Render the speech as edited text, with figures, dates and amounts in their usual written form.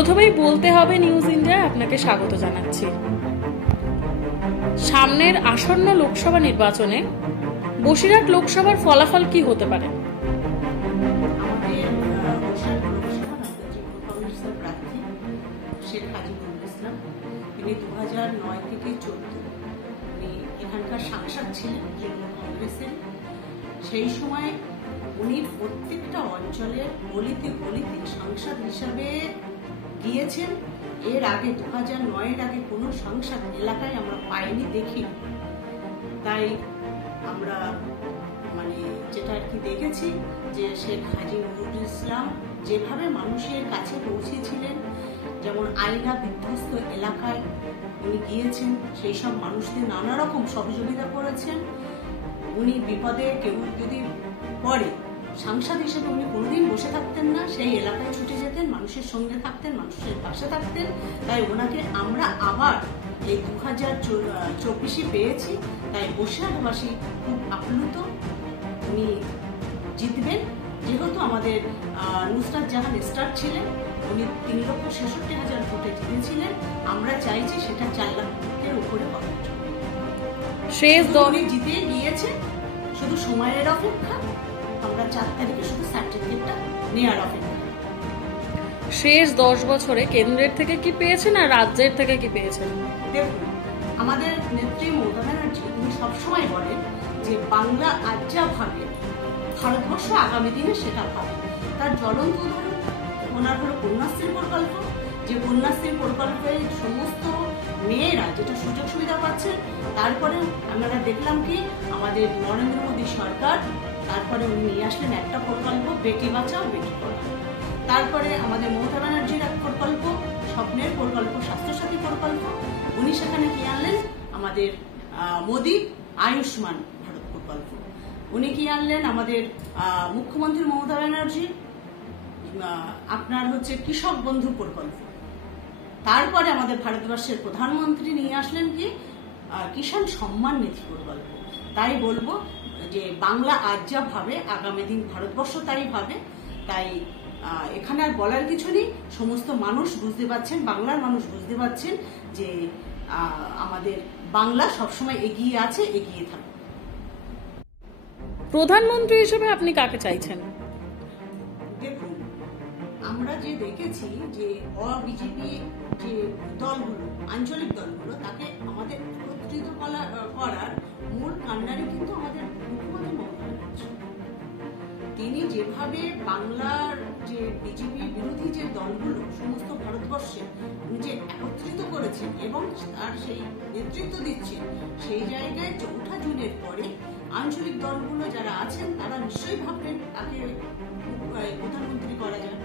প্রথমেই বলতে হবে নিউজ ইন্ডিয়ায় আপনাকে স্বাগত জানাচ্ছি। সামনের আসন্ন লোকসভা নির্বাচনে বসিরহাট লোকসভার ফলাফল কি হতে পারে? আমাদের বসিরহাট লোকসভা তৃণমূল কংগ্রেসের প্রার্থী শেখ হাজিবুল ইসলাম, তিনি 2009 থেকে 2014 উনি এখানকার সাংসদ ছিলেন তৃণমূল কংগ্রেসের। সেই সময় উনি প্রত্যেকটা অঞ্চলের গলিতে গলিতে সাংসদ হিসাবে গিয়েছেন। এর আগে 2009-এর আগে কোনো সাংসদ এলাকায় আমরা পাইনি, দেখি। তাই আমরা যেটা আর কি দেখেছি যে শেখ হাজিবুল ইসলাম যেভাবে মানুষের কাছে পৌঁছেছিলেন, যেমন আইনা বিধ্বস্ত এলাকায় উনি গিয়েছেন, সেই সব মানুষদের নানা রকম সহযোগিতা করেছেন। উনি বিপদে কেউ যদি পড়ে, সাংসদ হিসেবে উনি কোনোদিন বসে থাকতেন না, সেই এলাকায় ছুটে যেতেন, মানুষের সঙ্গে থাকতেন, মানুষের পাশে থাকতেন। তাই ওনাকে আমরা আবার এই 2024 পেয়েছি। তাই বসিরহাটবাসী খুব আপ্লুত, উনি জিতবেন। যেহেতু আমাদের নুসরাত জাহান স্টার ছিলেন, উনি 3,66,000 ভোটে জিতেছিলেন। আমরা চাইছি সেটা 4 লাখের উপরে হবে। উনি জিতে গিয়েছে, শুধু সময়ের অপেক্ষা। আমরা 4 তারিখে শুধু সার্টিফিকেটটা নেওয়ার অপেক্ষা। শেষ 10 বছরে কেন্দ্রের থেকে কি পেয়েছেন আর রাজ্যের থেকে কি পেয়েছেন? দেখুন, আমাদের নেত্রী মমতা ব্যানার্জি উনি সবসময় বলেন যে বাংলা আজ যা ভাবে ভারতবর্ষ আগামী দিনে সেটা ভাবে। তার জ্বলন্ত উদাহরণ ওনার হলো কন্যাশ্রী প্রকল্প। যে কন্যাশ্রী প্রকল্পে সমস্ত মেয়েরা যেটা সুযোগ সুবিধা পাচ্ছে। তারপরে আমরা দেখলাম কি আমাদের নরেন্দ্র মোদী সরকার, তারপরে উনি নিয়ে আসলেন একটা প্রকল্প, বেটি বাঁচাও বেটি পড়াও। তারপরে আমাদের মমতা ব্যানার্জির এক প্রকল্প, স্বপ্নের প্রকল্প, স্বাস্থ্যসাথী প্রকল্প। উনি সেখানে কি আনলেন? আমাদের মোদী আয়ুষ্মান ভারত প্রকল্প। উনি কি আনলেন? আমাদের মুখ্যমন্ত্রী মমতা ব্যানার্জি আপনার হচ্ছে কৃষক বন্ধু প্রকল্প। তারপরে আমাদের ভারতবর্ষের প্রধানমন্ত্রী নিয়ে আসলেন কি কিষাণ সম্মান নিধি প্রকল্প। তাই বলবো যে বাংলা আজ যা ভাবে আগামী দিন ভারতবর্ষ তাই ভাবে। তাই এখানে আর বলার কিছু নেই। সমস্ত মানুষ বুঝতে পারছেন, বাংলার মানুষ বুঝতে পারছেন যে আমাদের বাংলা সবসময় এগিয়ে আছে, এগিয়ে থাকবে। প্রধানমন্ত্রী হিসেবে আপনি কাকে চাইছেন? দেখুন, আমরা যে দেখেছি যে বিজেপি যে দলগুলো, আঞ্চলিক দলগুলো, তাকে আমাদের একত্রিত করার মূল কাণ্ডারি কিন্তু আমাদের মুখ্যমন্ত্রী মমতা ব্যানার্জি। তিনি যেভাবে বাংলার যে বিজেপি বিরোধী যে দলগুলো সমস্ত ভারতবর্ষে উনি যে একত্রিত করেছেন এবং তার সেই নেতৃত্ব দিচ্ছেন, সেই জায়গায় 4 জুনের পরে আঞ্চলিক দলগুলো যারা আছেন তারা নিশ্চয়ই ভাববেন তাকে প্রধানমন্ত্রী করা যায়।